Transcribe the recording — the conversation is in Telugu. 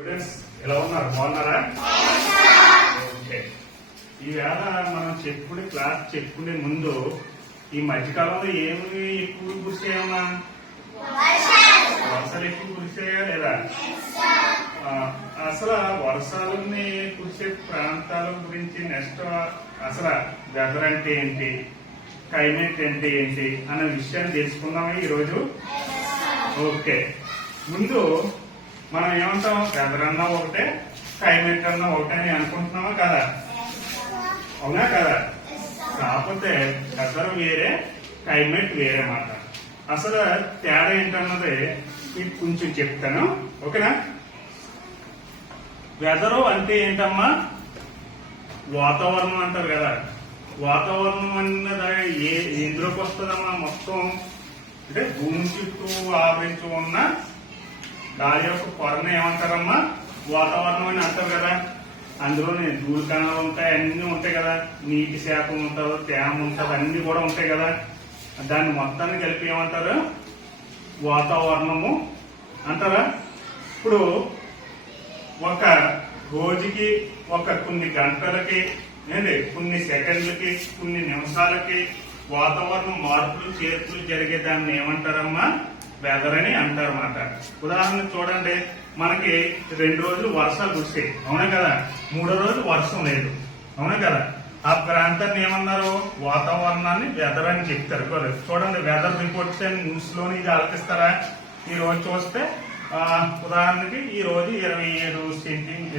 స్టూడెంట్స్ ఎలా ఉన్నారు? బాగున్నారా? ఓకే. ఈవేళ మనం క్లాస్ చెప్పుకునే ముందు ఈ మధ్యకాలంలో ఏమి ఎక్కువ కురిసాయమ్మా? వర్షాలు ఎక్కువ కురిసాయా లేదా? అసలు వర్షాలని కురిసే ప్రాంతాల గురించి నెక్స్ట్ అసలు వెదర్ అంటే ఏంటి, క్లైమేట్ అంటే ఏంటి అనే విషయాన్ని తెలుసుకుందామా ఈరోజు? ఓకే. ముందు మనం ఏమంటాం? వెదర్ అన్నా ఒకటే, క్లైమేట్ అన్నా ఒకటే అని అనుకుంటున్నామా కదా? అవునా కదా? కాకపోతే వెదర్ వేరే, క్లైమేట్ వేరే మాట. అసలు తేడా ఏంటన్నది మీకు కొంచెం చెప్తాను, ఓకేనా? వెదరు అంటే ఏంటమ్మా? వాతావరణం అంటారు కదా. వాతావరణం అన్నది ఎందులోకి వస్తుందమ్మా? మొత్తం అంటే భూమి చుట్టూ ఆవరించి ఉన్న గాలి యొక్క పొరను ఏమంటారమ్మా? వాతావరణం అని అంటారు కదా. అందులో ధూళి కణాలు ఉంటాయి, అన్ని ఉంటాయి కదా, నీటి శాతం ఉంటుంది, తేమ ఉంటుంది, అన్ని కూడా ఉంటాయి కదా. దాన్ని మొత్తాన్ని కలిపి ఏమంటారు? వాతావరణము అంటారా? ఇప్పుడు ఒక రోజుకి, కొన్ని గంటలకి, కొన్ని సెకండ్లకి, కొన్ని నిమిషాలకి వాతావరణం మార్పులు చేర్పులు జరిగే దాన్ని ఏమంటారమ్మా? వెదర్ అని అంటారు అన్నమాట. ఉదాహరణ చూడండి, మనకి 2 రోజులు వర్షాలు కురిసాయి, అవునా కదా? 3వ రోజు వర్షం లేదు, అవునా కదా? ఆ ప్రాంతాన్ని ఏమన్నారు? వాతావరణాన్ని వెదర్ అని చెప్తారు. చూడండి, వెదర్ రిపోర్ట్స్ అని న్యూస్ లోని ఇది ఆలపిస్తారా? ఈ రోజు చూస్తే ఉదాహరణకి ఈ రోజు 27 సెంటీ